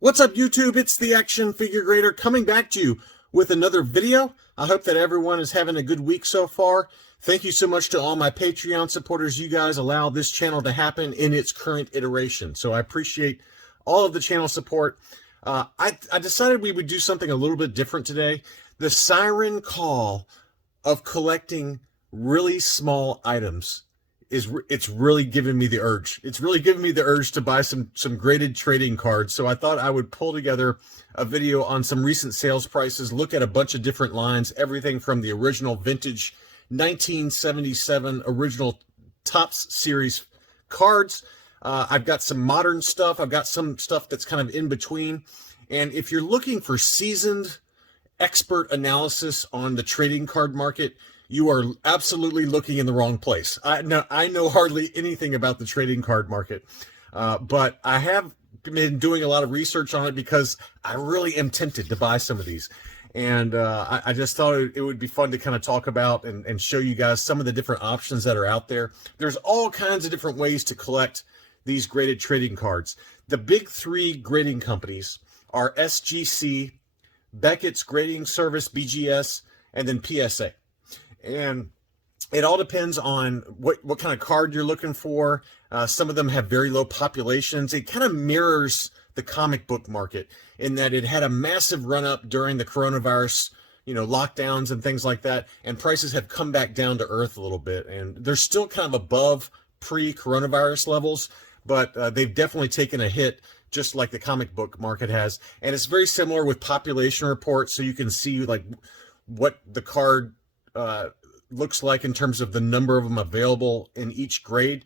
What's up, YouTube? It's the Action Figure Grader coming back to you with another video. I hope that everyone is having a good week so far. Thank you so much to all my Patreon supporters. You guys allow this channel to happen in its current iteration, so I appreciate all of the channel support. I decided we would do something a little bit different today. The siren call of collecting really small items it's really giving me the urge. It's really giving me the urge to buy some graded trading cards. So I thought I would pull together a video on some recent sales prices, look at a bunch of different lines, everything from the original vintage 1977 original Topps series cards. I've got some modern stuff. I've got some stuff that's kind of in between. And if you're looking for seasoned expert analysis on the trading card market, you are absolutely looking in the wrong place. I know hardly anything about the trading card market, but I have been doing a lot of research on it because I really am tempted to buy some of these. And I just thought it would be fun to kind of talk about and show you guys some of the different options that are out there. There's all kinds of different ways to collect these graded trading cards. The big three grading companies are SGC, Beckett's grading service, BGS, and then PSA. And it all depends on what kind of card you're looking for. Some of them have very low populations. It kind of mirrors the comic book market in that it had a massive run up during the coronavirus, lockdowns and things like that. And prices have come back down to earth a little bit. And they're still kind of above pre-coronavirus levels, but they've definitely taken a hit, just like the comic book market has. And it's very similar with population reports. So you can see like what the card looks like in terms of the number of them available in each grade.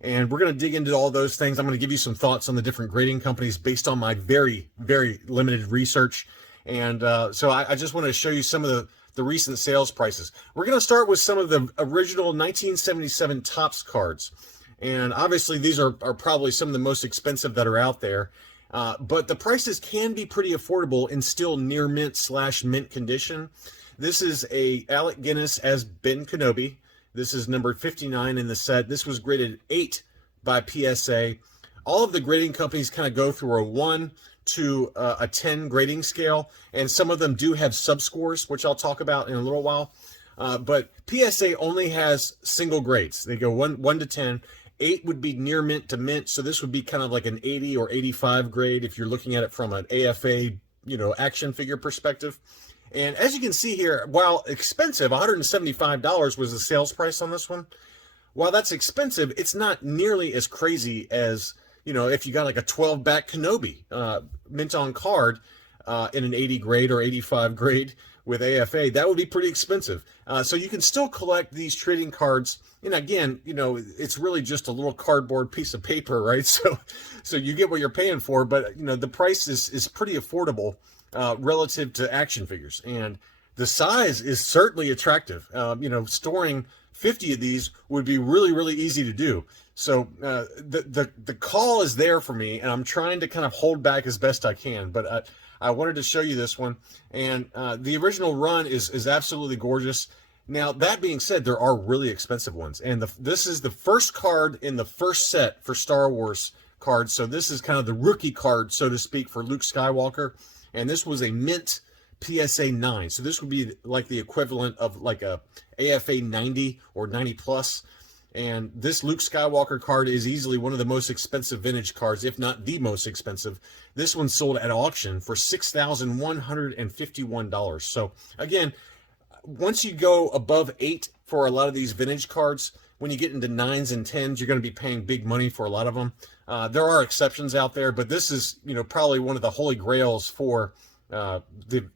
And we're going to dig into all those things. I'm going to give you some thoughts on the different grading companies based on my very, very limited research. And so I just want to show you some of the recent sales prices. We're going to start with some of the original 1977 Topps cards. And obviously these are probably some of the most expensive that are out there. But the prices can be pretty affordable in still near mint / mint condition. This is a Alec Guinness as Ben Kenobi. This is number 59 in the set. This was graded 8 by PSA. All of the grading companies kind of go through a 1 to a 10 grading scale, and some of them do have subscores, which I'll talk about in a little while. But PSA only has single grades. They go 1 to 10. 8 would be near mint to mint, so this would be kind of like an 80 or 85 grade if you're looking at it from an AFA, action figure perspective. And as you can see here, while expensive, $175 was the sales price on this one. While that's expensive, it's not nearly as crazy as, if you got like a 12-back Kenobi mint on card in an 80 grade or 85 grade with AFA. That would be pretty expensive. So you can still collect these trading cards. And again, it's really just a little cardboard piece of paper, right? So you get what you're paying for, but the price is pretty affordable relative to action figures, and the size is certainly attractive. Storing 50 of these would be really, really easy to do. So the call is there for me, and I'm trying to kind of hold back as best I can. But I wanted to show you this one, and the original run is absolutely gorgeous. Now, that being said, there are really expensive ones, and this is the first card in the first set for Star Wars cards. So this is kind of the rookie card, so to speak, for Luke Skywalker. And this was a mint PSA 9. So this would be like the equivalent of like a AFA 90 or 90 plus. And this Luke Skywalker card is easily one of the most expensive vintage cards, if not the most expensive. This one sold at auction for $6,151. So again, once you go above 8 for a lot of these vintage cards, when you get into 9s and 10s, you're going to be paying big money for a lot of them. There are exceptions out there, but this is, probably one of the holy grails for the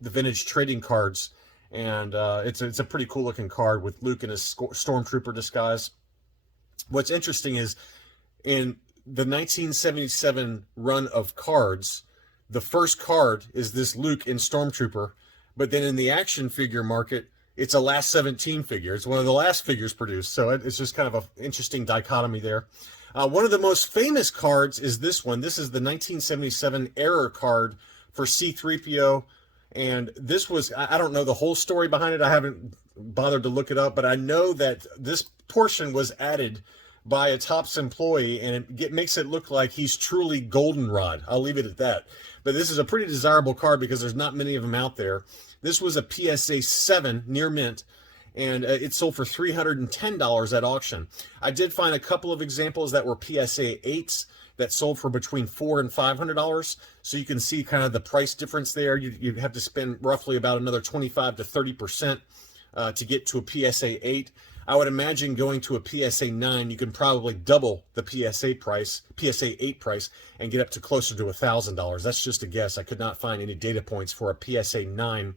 vintage trading cards. And it's a pretty cool looking card with Luke in his stormtrooper disguise. What's interesting is in the 1977 run of cards, the first card is this Luke in stormtrooper, but then in the action figure market, it's a last 17 figure. It's one of the last figures produced. So it's just kind of an interesting dichotomy there. One of the most famous cards is this one. This is the 1977 Error card for C-3PO And this was, I don't know the whole story behind it. I haven't bothered to look it up, but I know that this portion was added by a Topps employee, and it makes it look like he's truly goldenrod. I'll leave it at that. But this is a pretty desirable card because there's not many of them out there. This was a PSA 7 near mint, and it sold for $310 at auction. I did find a couple of examples that were PSA 8s that sold for between $400 and $500. So you can see kind of the price difference there. You'd have to spend roughly about another 25 to 30% to get to a PSA 8. I would imagine going to a PSA 9, you can probably double the PSA 8 price, and get up to closer to $1,000. That's just a guess. I could not find any data points for a PSA 9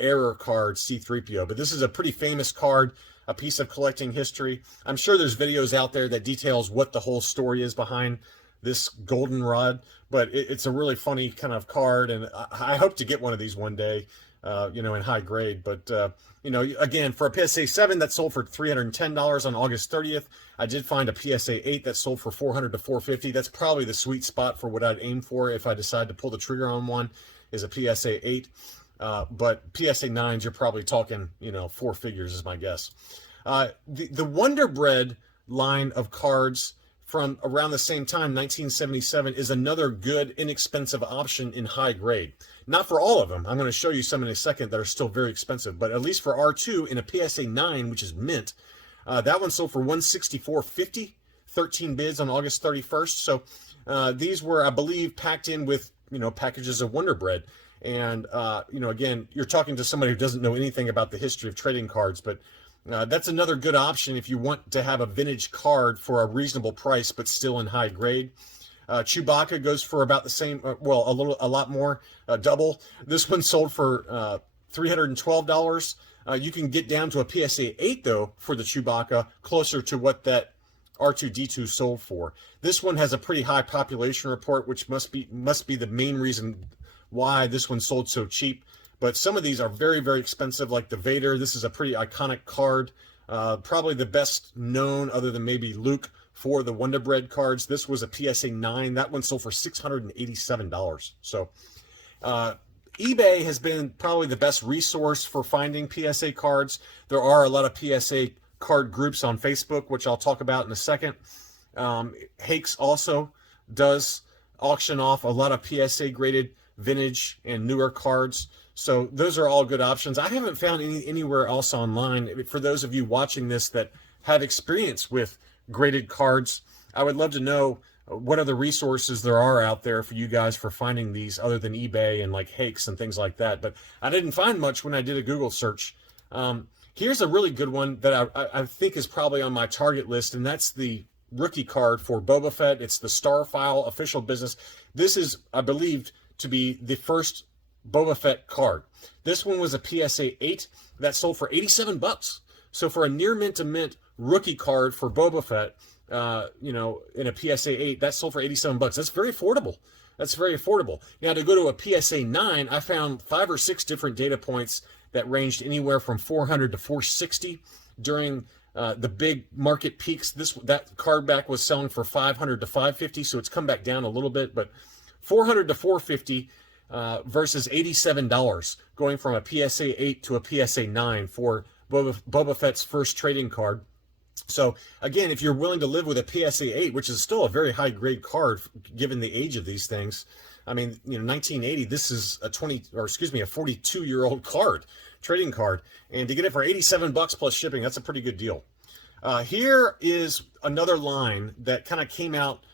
error card C-3PO, but this is a pretty famous card, a piece of collecting history. I'm sure there's videos out there that details what the whole story is behind this goldenrod, but it's a really funny kind of card, and I hope to get one of these one day, you know, in high grade. But you know, again, for a PSA 7 that sold for $310 on August 30th, I did find a PSA 8 that sold for $400 to $450. That's probably the sweet spot for what I'd aim for if I decide to pull the trigger on one, is a PSA 8. But PSA 9s, you're probably talking, you know, 4 figures is my guess. The Wonder Bread line of cards from around the same time, 1977, is another good, inexpensive option in high grade. Not for all of them. I'm going to show you some in a second that are still very expensive, but at least for R2 in a PSA 9, which is mint, that one sold for $164.50, 13 bids on August 31st. So these were, I believe, packed in with, you know, packages of Wonder Bread. And, you know, again, you're talking to somebody who doesn't know anything about the history of trading cards, but that's another good option if you want to have a vintage card for a reasonable price, but still in high grade. Chewbacca goes for about the same, well, a lot more, double. This one sold for $312. You can get down to a PSA 8 though for the Chewbacca, closer to what that R2-D2 sold for. This one has a pretty high population report, which must be the main reason why this one sold so cheap. But some of these are very, very expensive, like the Vader. This is a pretty iconic card, probably the best known other than maybe Luke for the Wonder Bread cards. This was a PSA 9. That one sold for $687. So eBay has been probably the best resource for finding PSA cards. There are a lot of PSA card groups on Facebook, which I'll talk about in a second. Hakes also does auction off a lot of PSA graded vintage and newer cards. So those are all good options. I haven't found anywhere else online. For those of you watching this that have experience with graded cards, I would love to know what other resources there are out there for you guys for finding these other than eBay and like Hakes and things like that. But I didn't find much when I did a Google search. Here's a really good one that I think is probably on my target list, and that's the rookie card for Boba Fett. It's the Starfile official business. This is, I believe, to be the first Boba Fett card. This one was a PSA 8 that sold for $87. So for a near mint to mint rookie card for Boba Fett, you know, in a PSA 8, that sold for $87. That's very affordable. That's very affordable. Now to go to a PSA 9, I found 5 or 6 different data points that ranged anywhere from $400 to $460 during the big market peaks. That card back was selling for $500 to $550, so it's come back down a little bit, but $400 to $450 versus $87, going from a PSA 8 to a PSA 9 for Boba Fett's first trading card. So again, if you're willing to live with a PSA 8, which is still a very high grade card given the age of these things, I mean, you know, 1980, this is a 42-year-old card, trading card, and to get it for $87 plus shipping, that's a pretty good deal. Here is another line that kind of came out,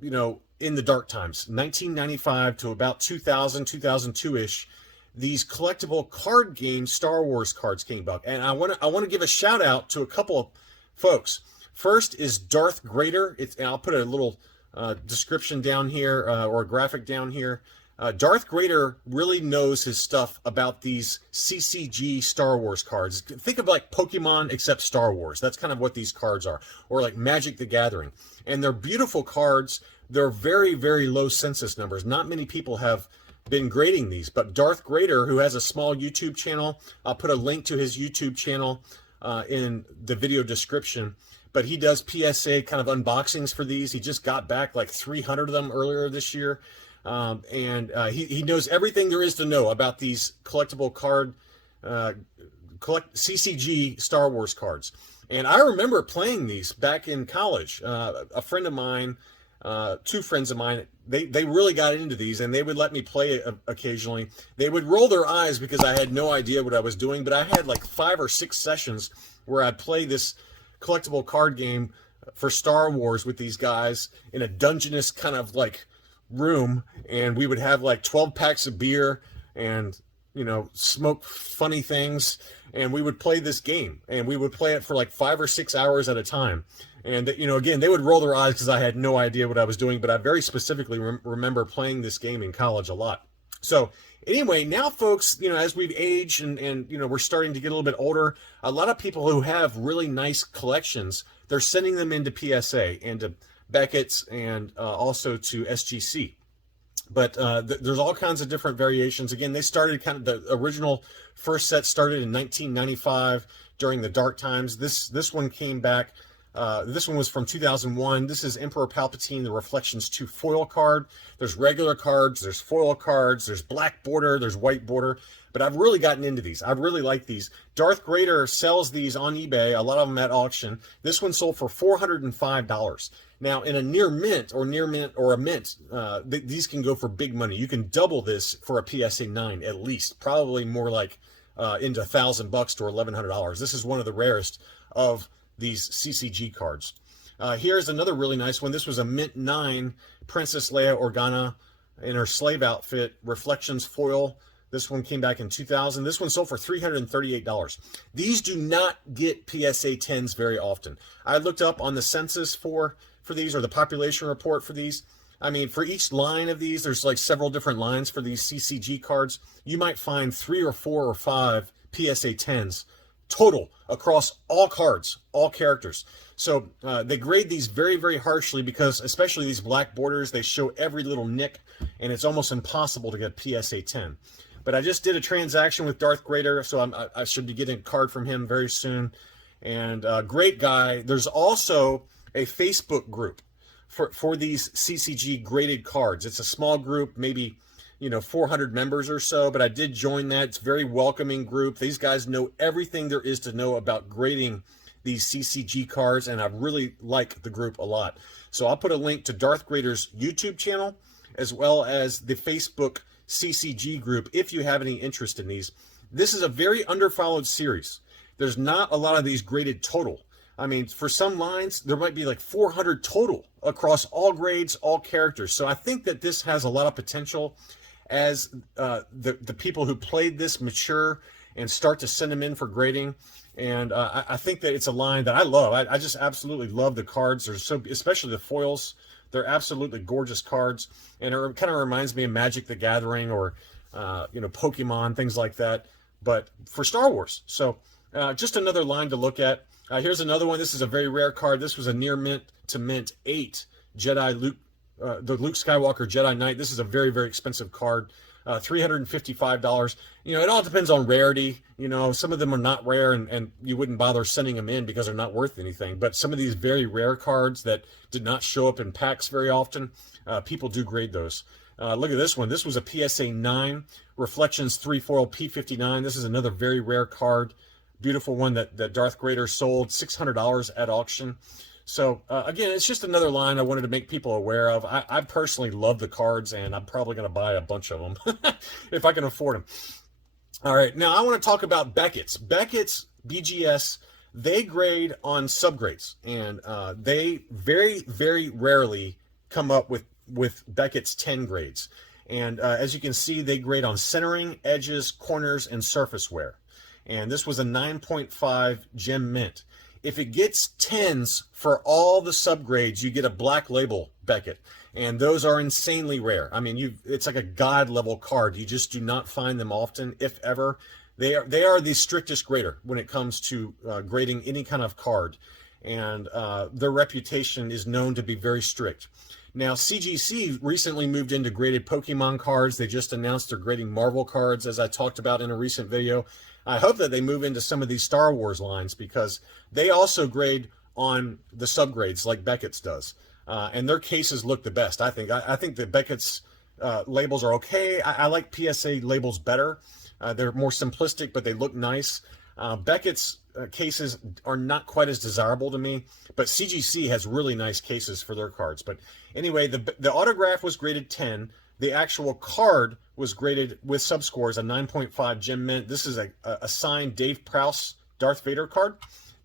you know, in the dark times, 1995 to about 2000, 2002-ish. These collectible card games, Star Wars cards came back, and I want to give a shout out to a couple of folks. First is Darth Greater. And I'll put a little description down here or a graphic down here. Darth Greater really knows his stuff about these CCG Star Wars cards. Think of like Pokemon except Star Wars. That's kind of what these cards are. Or like Magic the Gathering. And they're beautiful cards. They're very, very low census numbers. Not many people have been grading these. But Darth Greater, who has a small YouTube channel, I'll put a link to his YouTube channel in the video description. But he does PSA kind of unboxings for these. He just got back like 300 of them earlier this year. He knows everything there is to know about these collectible card, CCG Star Wars cards. And I remember playing these back in college. A friend of mine, two friends of mine, they really got into these, and they would let me play occasionally. They would roll their eyes because I had no idea what I was doing, but I had like 5 or 6 sessions where I'd play this collectible card game for Star Wars with these guys in a dungeonous kind of like room, and we would have like 12 packs of beer and, you know, smoke funny things, and we would play this game, and we would play it for like 5 or 6 hours at a time. And, you know, again, they would roll their eyes because I had no idea what I was doing, but I very specifically remember playing this game in college a lot. So anyway, now folks, you know, as we've aged and you know, we're starting to get a little bit older, a lot of people who have really nice collections, they're sending them into PSA and to Beckett's and also to SGC. But there's all kinds of different variations. Again, they started kind of, the original first set started in 1995 during the dark times. This one came back. This one was from 2001. This is Emperor Palpatine, the Reflections 2 foil card. There's regular cards, there's foil cards, there's black border, there's white border. But I've really gotten into these. I really like these. Darth Greater sells these on eBay, a lot of them at auction. This one sold for $405. Now, in a near mint or a mint, these can go for big money. You can double this for a PSA 9 at least, probably more like into $1,000 to $1,100. This is one of the rarest of these CCG cards. Here's another really nice one. This was a mint 9 Princess Leia Organa in her slave outfit, Reflections foil. This one came back in 2000. This one sold for $338. These do not get PSA 10s very often. I looked up on the census for these, or the population report for these. I mean, for each line of these, there's like several different lines for these CCG cards. You might find 3 or 4 or 5 PSA 10s total across all cards, all characters. So they grade these very, very harshly because, especially these black borders, they show every little nick, and it's almost impossible to get PSA 10. But I just did a transaction with Darth Greater, so I should be getting a card from him very soon. And great guy. There's also a Facebook group for these CCG graded cards. It's a small group, maybe, you know, 400 members or so, but I did join that. It's a very welcoming group. These guys know everything there is to know about grading these CCG cards, and I really like the group a lot. So I'll put a link to Darth Greater's YouTube channel as well as the Facebook CCG group if you have any interest in these. This is a very underfollowed series. There's not a lot of these graded total. I mean, for some lines, there might be like 400 total across all grades, all characters. So I think that this has a lot of potential as the people who played this mature and start to send them in for grading. And I think that it's a line that I love. I just absolutely love the cards. They're so, especially the foils. They're absolutely gorgeous cards. And it kind of reminds me of Magic the Gathering or, you know, Pokemon, things like that. But for Star Wars. So just another line to look at. Here's another one. This is a very rare card. This was a near mint to mint 8 Jedi Luke, the Luke Skywalker Jedi Knight. This is a very, very expensive card. $355. You know, it all depends on rarity. You know, some of them are not rare and you wouldn't bother sending them in because they're not worth anything. But some of these very rare cards that did not show up in packs very often, people do grade those. Look at this one. This was a PSA 9 Reflections 3 foil P59. This is another very rare card. Beautiful one that Darth Greater sold $600 at auction. So again, it's just another line I wanted to make people aware of. I personally love the cards, and I'm probably going to buy a bunch of them if I can afford them. All right, now I want to talk about Beckett's. Beckett's BGS, they grade on subgrades, and they very, very rarely come up with Beckett's 10 grades. And as you can see, they grade on centering, edges, corners, and surface wear. And this was a 9.5 gem mint. If it gets 10s for all the subgrades, you get a black label Beckett. And those are insanely rare. I mean, it's like a god level card. You just do not find them often, if ever. They are the strictest grader when it comes to grading any kind of card. And their reputation is known to be very strict. Now, CGC recently moved into graded Pokemon cards. They just announced they're grading Marvel cards, as I talked about in a recent video. I hope that they move into some of these Star Wars lines because they also grade on the subgrades like Beckett's does. And their cases look the best, I think. I think that Beckett's labels are okay. I like PSA labels better. They're more simplistic, but they look nice. Beckett's cases are not quite as desirable to me, but CGC has really nice cases for their cards. But anyway, the autograph was graded 10. The actual card was graded with subscores, a 9.5 gem mint. This is a signed Dave Prowse Darth Vader card.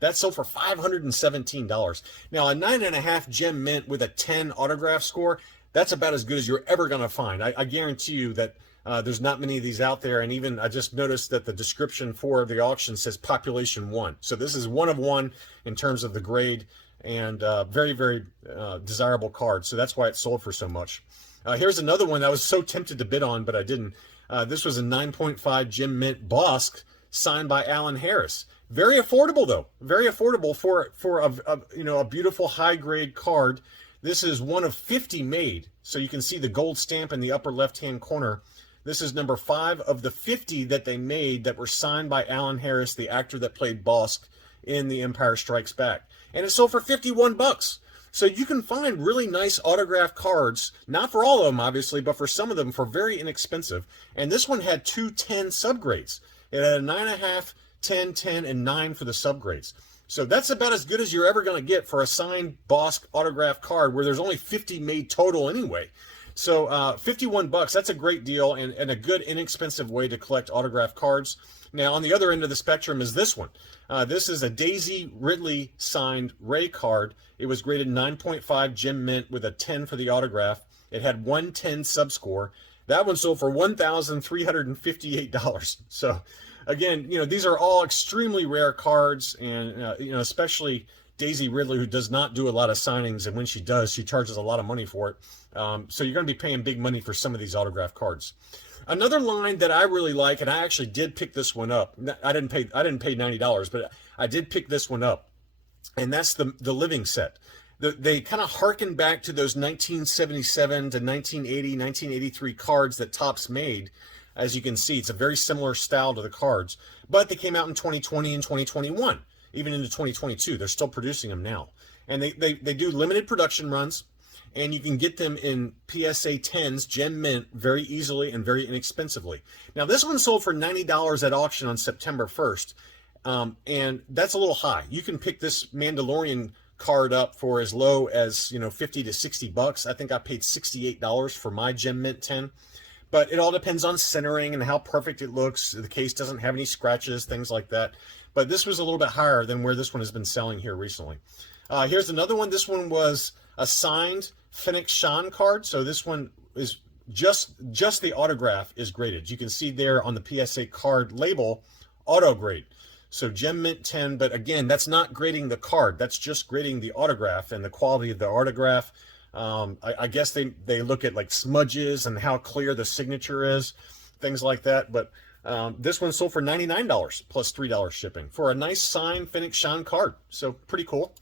That sold for $517. Now, a 9.5 gem mint with a 10 autograph score, that's about as good as you're ever going to find. I guarantee you that there's not many of these out there. And even I just noticed that the description for the auction says population 1. So this is 1 of 1 in terms of the grade, and very, very desirable card. So that's why it sold for so much. Here's another one that I was so tempted to bid on, but I didn't. This was a 9.5 gem mint Bosk signed by Alan Harris. Very affordable though. Very affordable for a beautiful high grade card. This is one of 50 made. So you can see the gold stamp in the upper left hand corner. This is number 5 of the 50 that they made that were signed by Alan Harris, the actor that played Bosk in The Empire Strikes Back. And it sold for $51. So you can find really nice autograph cards, not for all of them obviously, but for some of them for very inexpensive. And this one had 2 10 subgrades. It had a 9.5, 10, 10, and 9 for the subgrades. So that's about as good as you're ever going to get for a signed Bosk autograph card where there's only 50 made total anyway. So $51, that's a great deal and a good inexpensive way to collect autograph cards. Now on the other end of the spectrum is this one. This is a Daisy Ridley signed Ray card. It was graded 9.5 gem mint with a 10 for the autograph. It had 110 subscore. That one sold for $1,358. So again, these are all extremely rare cards, and especially Daisy Ridley, who does not do a lot of signings, and when she does, she charges a lot of money for it. So you're going to be paying big money for some of these autograph cards. Another line that I really like, and I actually did pick this one up. I didn't pay $90, but I did pick this one up, and that's the living set. They kind of harken back to those 1977 to 1980, 1983 cards that Topps made. As you can see, it's a very similar style to the cards, but they came out in 2020 and 2021, even into 2022. They're still producing them now. And they do limited production runs, and you can get them in PSA 10s, gem mint, very easily and very inexpensively. Now, this one sold for $90 at auction on September 1st, and that's a little high. You can pick this Mandalorian card up for as low as 50 to $60. I think I paid $68 for my gem mint 10. But it all depends on centering and how perfect it looks. The case doesn't have any scratches, things like that. But this was a little bit higher than where this one has been selling here recently. Here's another one. This one was a signed Fennec Shan card. So this one is just the autograph is graded. You can see there on the PSA card label, auto grade. So gem mint 10, but again, that's not grading the card. That's just grading the autograph and the quality of the autograph. I guess they look at like smudges and how clear the signature is, things like that. But this one sold for $99 plus $3 shipping for a nice signed Fennec Shan card. So pretty cool.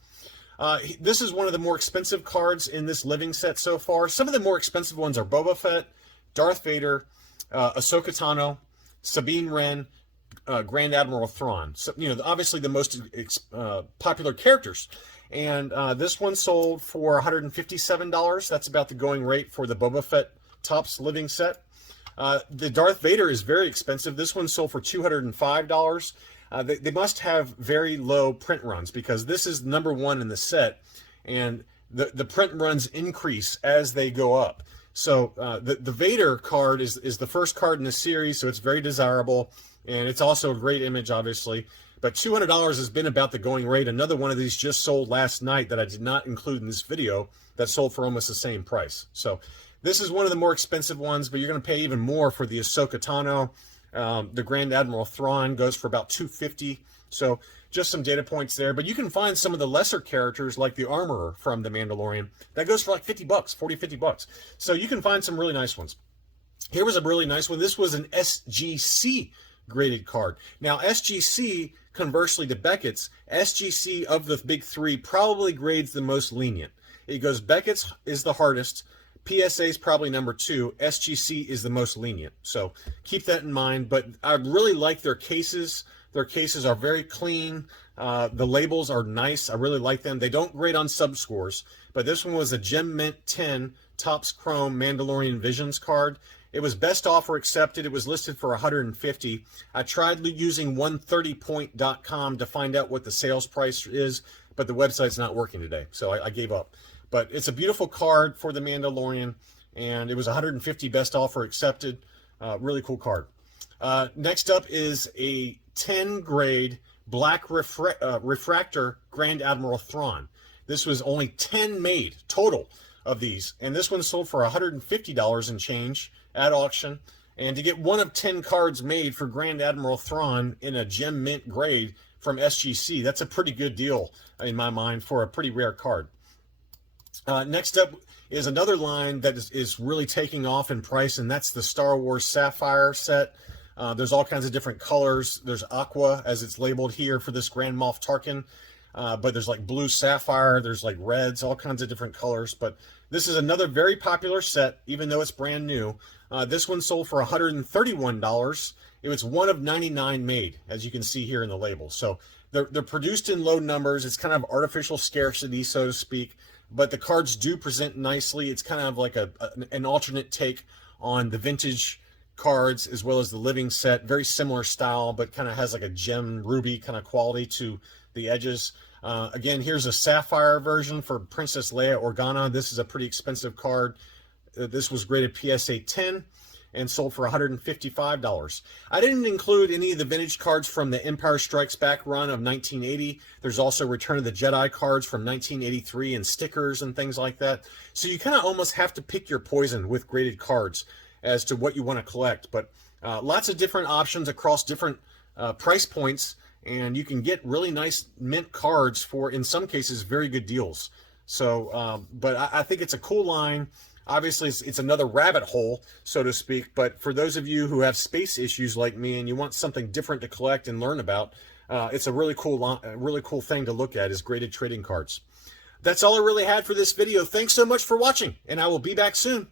This is one of the more expensive cards in this living set so far. Some of the more expensive ones are Boba Fett, Darth Vader, Ahsoka Tano, Sabine Wren, Grand Admiral Thrawn. So, obviously the most popular characters. And this one sold for $157. That's about the going rate for the Boba Fett Topps living set. The Darth Vader is very expensive. This one sold for $205. They must have very low print runs because this is number 1 in the set, and the print runs increase as they go up. So the Vader card is the first card in the series, so it's very desirable, and it's also a great image, obviously. But $200 has been about the going rate. Another one of these just sold last night that I did not include in this video that sold for almost the same price. So this is one of the more expensive ones, but you're going to pay even more for the Ahsoka Tano. The Grand Admiral Thrawn goes for about $250. So just some data points there. But you can find some of the lesser characters like the Armorer from The Mandalorian. That goes for like $50, $40-50. So you can find some really nice ones. Here was a really nice one. This was an SGC graded card. Now SGC, conversely to Beckett's, SGC of the big 3 probably grades the most lenient. It goes Beckett's is the hardest, PSA is probably number 2, SGC is the most lenient. So keep that in mind. But I really like their cases. Their cases are very clean. The labels are nice. I really like them. They don't grade on subscores, but this one was a Gem Mint 10 Topps Chrome Mandalorian Visions card. It was best offer accepted. It was listed for $150. I tried using 130point.com to find out what the sales price is, but the website's not working today, so I gave up. But it's a beautiful card for the Mandalorian, and it was $150 best offer accepted. Really cool card. Next up is a 10 grade black refractor Grand Admiral Thrawn. This was only 10 made total of these, and this one sold for $150 and change at auction. And to get one of 10 cards made for Grand Admiral Thrawn in a Gem Mint grade from SGC, that's a pretty good deal in my mind for a pretty rare card. Next up is another line that is really taking off in price, and that's the Star Wars Sapphire set. There's all kinds of different colors. There's aqua, as it's labeled here, for this Grand Moff Tarkin. But there's like blue sapphire, there's like reds, all kinds of different colors. But this is another very popular set, even though it's brand new. This one sold for $131. It was one of 99 made, as you can see here in the label. So they're produced in low numbers. It's kind of artificial scarcity, so to speak. But the cards do present nicely. It's kind of like an alternate take on the vintage cards as well as the living set. Very similar style, but kind of has like a gem ruby kind of quality to the edges. Again, here's a sapphire version for Princess Leia Organa. This is a pretty expensive card. This was graded PSA 10 and sold for $155. I didn't include any of the vintage cards from the Empire Strikes Back run of 1980. There's also Return of the Jedi cards from 1983 and stickers and things like that. So you kind of almost have to pick your poison with graded cards as to what you want to collect. But lots of different options across different price points, and you can get really nice mint cards for, in some cases, very good deals. So, but I think it's a cool line. Obviously, it's another rabbit hole, so to speak, but for those of you who have space issues like me and you want something different to collect and learn about, it's a really cool thing to look at, is graded trading cards. That's all I really had for this video. Thanks so much for watching, and I will be back soon.